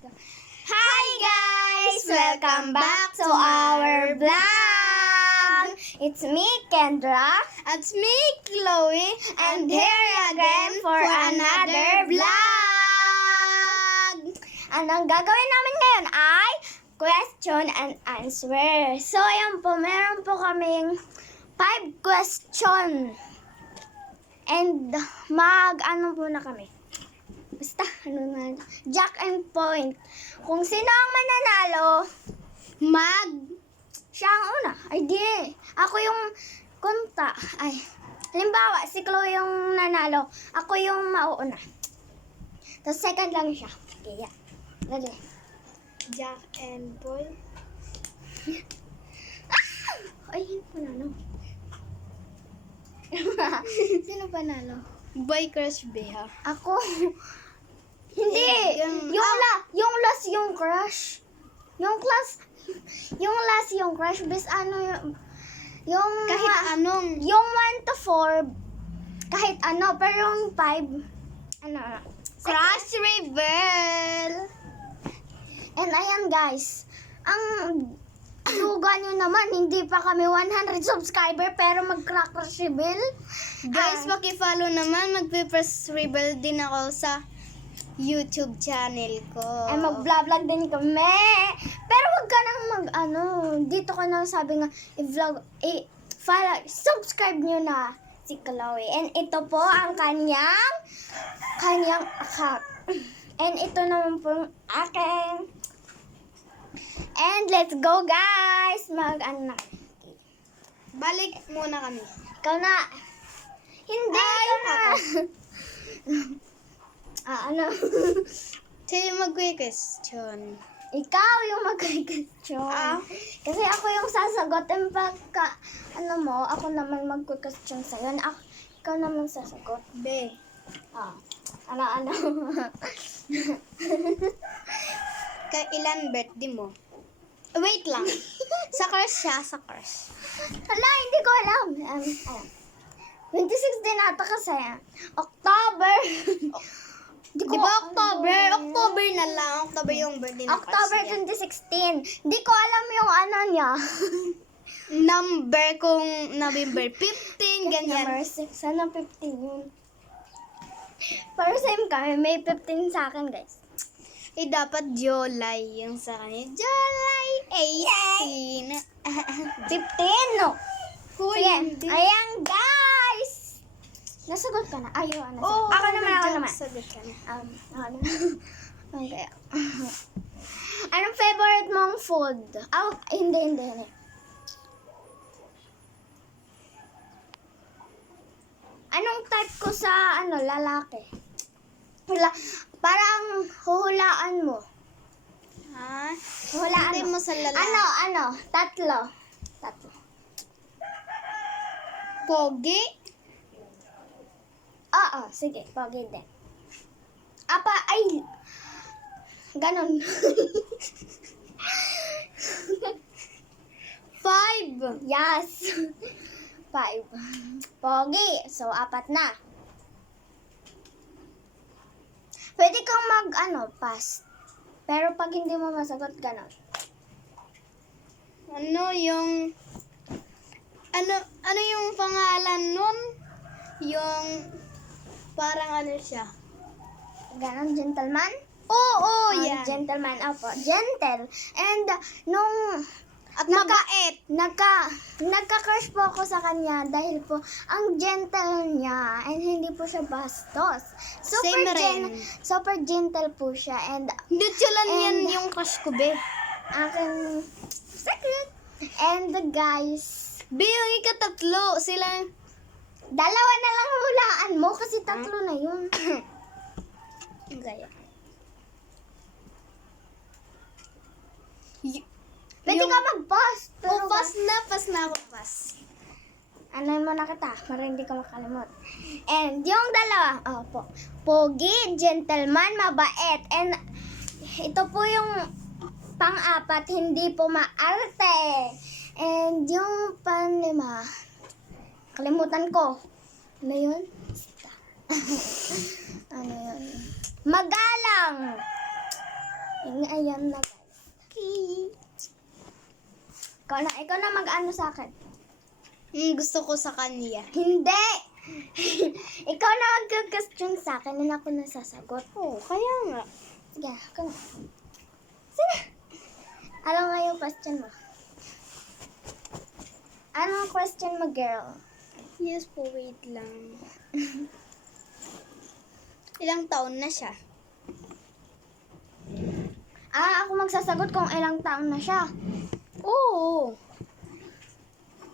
Hi guys! Welcome back to our vlog! It's me, Kendra. It's me, Chloe, And here again for another vlog! Ang gagawin namin ngayon ay question and answer. So, ayan po, meron po kaming 5 question. And mag-ano po na kami. Basta, jack and point. Kung sino ang mananalo, siya ang una. Ay, di. Ako yung kunta. Ay, halimbawa, si Chloe yung nanalo. Ako yung mauuna. Tapos second lang siya. Okay, yeah. Dali. Jack and Paul. Ay, hindi panalo. Sino panalo? Boy Crush Beha. Ako. Hindi. Yung last yung crush. Yung last yung crush. Bes ano yung Kahit anong. Yung 1 to 4 kahit ano, pero yung 5 Crush Rebel. And ayan guys, ang luga nyo naman, hindi pa kami 100 subscriber pero mag-crush rebel. Guys, paki-follow naman. Magpe-press rebel din ako sa YouTube channel ko. Ay mag-vlog din kami. Pero wag ka nang dito ka nang sabi nga i-vlog, follow, subscribe nyo na si Chloe. And ito po ang kanyang account. And ito naman po akin. And let's go guys! Mag-ano na. Balik muna kami. Ikaw na. Hindi, ikaw na. Ano? Sino mag-question? Ikaw yung mag-question. Kasi ako yung sasagutin pagka, ako naman mag-question sa'yo. Ikaw naman sasagot. B. Ano? Kailan birthday mo? Wait lang. Sa crush siya, sa crush. Hala, hindi ko alam. 26 din ata kasi. October. Di ba October? October na lang. October yung birthday ng October crush 2016. niya. Di ko alam yung niya. Number kung November 15, ganyan. Number 6. Sana 15 yun. Pero same kami. May 15 sa akin, guys. Dapat July yung sa kanya. July 18. 15, no? Hoy, Sige. hindi. Ayan, guys. Nasagot ka na. Ayaw, ako naman. Sagot ka na. Okay. Anong favorite mong food? Hindi. Anong type ko sa lalaki? Parang huhulaan mo. Huhulaan Hindi mo sa lalaki. Tatlo. Pogi? Oo, sige. Pogi din. Ganon. 5. Yes. 5. Pogi. So, 4 na. Pwede kang pass. Pero pag hindi mo masagot, ganon. Ano yung pangalan nun? Yung parang siya? Ganon, gentleman? Oo, yan. Gentleman, opo. Gentle. And, At mabait. Nagka-crush po ako sa kanya dahil po ang gentle niya and hindi po siya bastos. Same rin. Super gentle po siya and Mutualan yan yung crush ko, be. aking secret. And guys, Be, yung ikatatlo. Sila. dalawa na lang hulaan mo kasi 3 na yun. Gaya. Pwede ka mag-pass. Pero Pass na ako. ano mo na kita para hindi ka makalimot. And yung dalawa, pogi, gentleman, mabait. And ito po yung pang-4, hindi po maarte. And yung pang-5, kalimutan ko. Ano yun? Ano yun? Magalang. Ayan na, guys. Okay. Ikaw na mag-ano sa akin. Gusto ko sa kanya. Hindi! Ikaw na mag-question sa akin na ako nasasagot. Oo, kaya nga. Sige, ako na. Sige. Ano nga yung question mo? Ano ang question mo, girl? Yes po, wait lang. Ilang taon na siya? Ako magsasagot kung ilang taon na siya. Oo.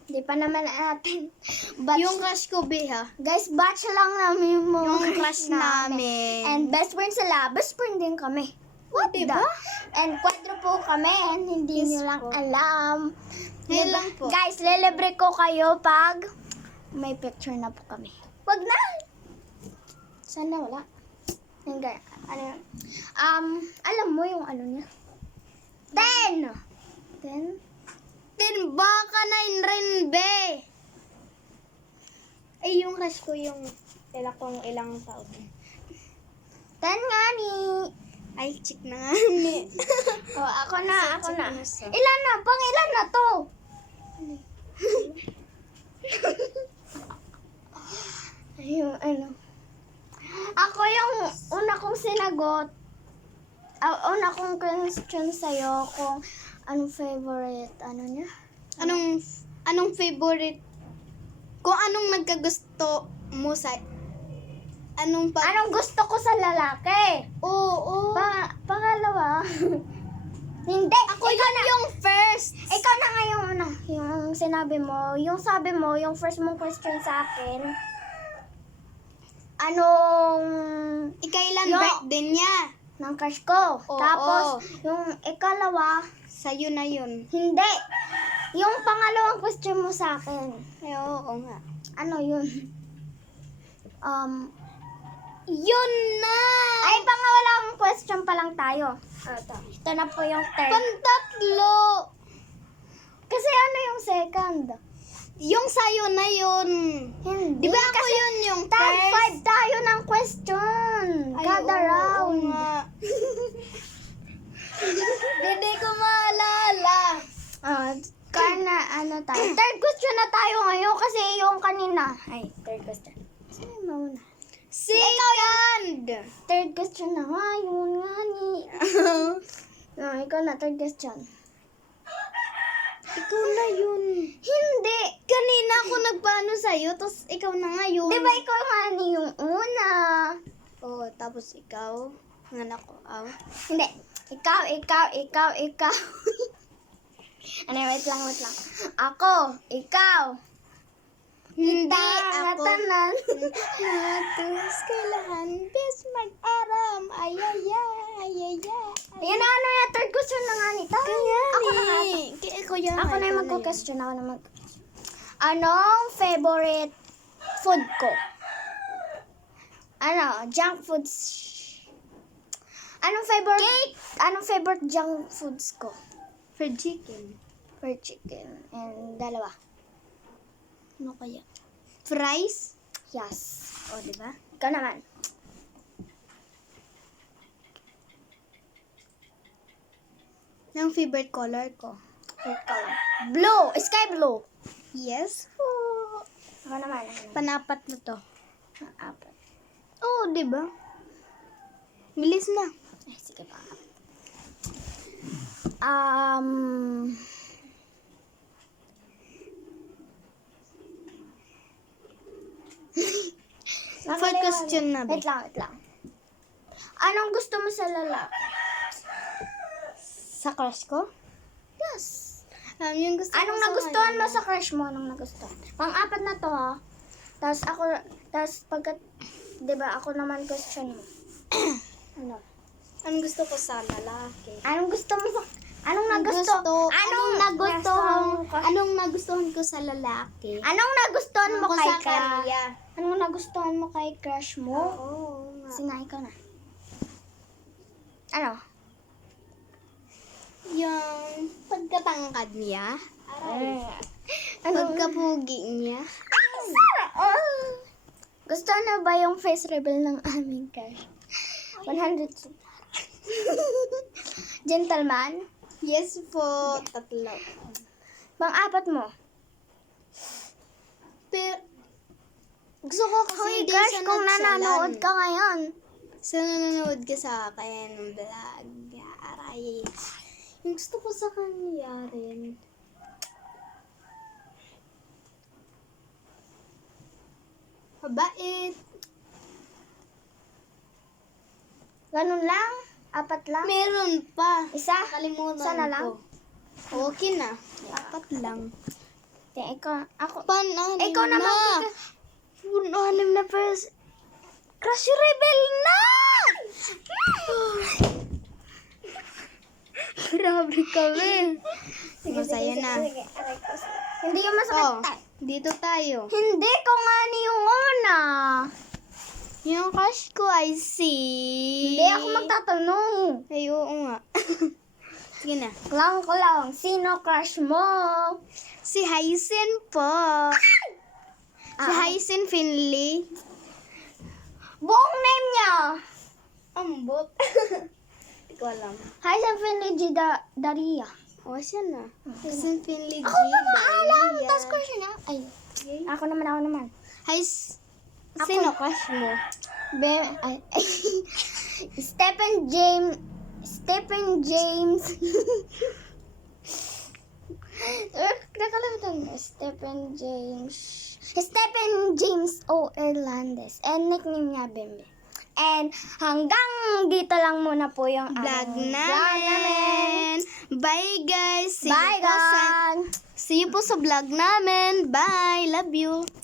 Hindi pa naman natin. Batch, Yung crush ko, Beha. guys, batch lang namin yung mga Yung crush namin. And best friend sila. Best friend din kami. What Diba? And quadruple kami. And hindi Yes nyo lang po. alam. Ngayon lang po. Guys, lilibre ko kayo pag may picture na po kami. Wag na! Sana wala. Hindi. Ano yun? Alam mo yung ano niya? 10! 10? Baka na rin, be. Ay, yung crush ko yung ilang taon. 10 nga ni. Ay, chick na nga ni. Ako na. Seryoso. Ilan na? Pang ilan na to? Ayun, ano. Ako yung una kong sinagot. Una kong question sa'yo kung anong favorite, ano niya? Anong favorite? Kung anong nagkagusto mo sa... Anong Gusto ko sa lalaki? Oo. Pangalawa. Hindi. Ako yung first. Ikaw na nga yung ano, yung sinabi mo, yung sabi mo, yung first mong question sa akin, Ikailan Yo. birthday niya? ng crush ko. Oo. Tapos, yung ikalawa, Sa'yo na yun. hindi. Yung pangalawang question mo sa akin, Ay, oo nga. ano yun? Yun na! Ay, pangalawang question pa lang tayo. Ito na po yung third. Pantatlo! Kasi ano yung second? Yung sa'yo na yun. Hindi. Di ba ako yun yung Tag first? 5 tayo ng question. Ay, Kada oo, round. oo nga. Hindi ko maalala. Ano tayo? Third question na tayo ngayon kasi yung kanina. Ay, third question. Sino yung mauna? Second! Third question na nga, yun nga ni. Ikaw na, third question. Ikaw na yun. Hindi. Kanina ako nagpaano sa'yo, tapos ikaw na nga yun. Di ba ikaw nga ni yung una? Oo, tapos ikaw. Nganak ko, aw. Hindi. Ikaw. Ano, wait lang. Ako, ikaw. Hindi, Kita, ako. ngatanan. Natus kailangan bes mag-aram. Ayaya. Yan na, ano yung third question na nga nito. Ako na nga. Ako na yung magko-question. Anong favorite food ko? Junk foods. Anong favorite junk foods ko? For chicken. For chicken. And dalawa. Ano kaya? Fries? Yes. O, diba? Ikaw naman. Ang favorite color ko? Ikaw. Blue. Sky blue. Yes. Ako naman. Panapat na to. Apat. Oo, diba? Bilis na. Ay, sige pa. Fourth question na, be. Wait lang. Anong gusto mo sa lalaki? Sa crush ko? Yes. Yung gusto Anong ko sa nagustuhan mo kanya. sa crush mo? Anong nagustuhan? Pang-apat na to, ha? Tapos pagkat, di ba, ako naman question mo. Ano? Anong gusto ko sa lalaki? Anong gusto mo sa... Anong Anong nagustuhan ko sa lalaki? Anong nagustuhan mo Ako kay sa kanya. Anong nagustuhan mo kay crush mo? Oo nga. Sige na, ikaw na. Ano? Yung pagkatangkad niya. Ano? Pagkapugi niya. Gusto na ba yung face reveal ng aming crush? 100. Gentleman? Yes po. Tatlo. Pang-apat mo? Pero, gusto ko kasi Hoy, hindi crush, siya kung nanonood ka ngayon. So, nanonood ka sa akin, vlog. Aray. Yung gusto ko sa kanya rin. Mabait. Ganun lang? Apat lang? Meron pa. Isa? Nakalimutan Isa na lang? ko. Okay na. Apat lang. Ako. Pananim Ikaw na. naman. Pananim na first. Crush Rebel na! Grabe kami. Masaya na. Sige. Aray ko. Hindi yung masakit. Oh, dito tayo. Hindi ko nga ni yung una. Yung crush ko ay si... Hindi ako magtatanong. Ay, oo nga. Sige na. Klang ko lang. Sino crush mo? Si Hyacin po. Si Hyacin Finley. Buong name niya. Ambot. Hindi ko alam. Hi, sa Finley G. Daria. O, siya na. Hyacin Finley G. Ako na maalam. Daria. Tapos crush niya. Ay. Ako naman. Sino crush mo? Ay. Stephen James. Nakalimutan mo. Stephen James O. Hernandez. And nickname niya Bembe. And hanggang dito lang muna po yung Vlog aming namin. Bye, guys. Bye, guys! See you po sa vlog namin. Bye. Love you.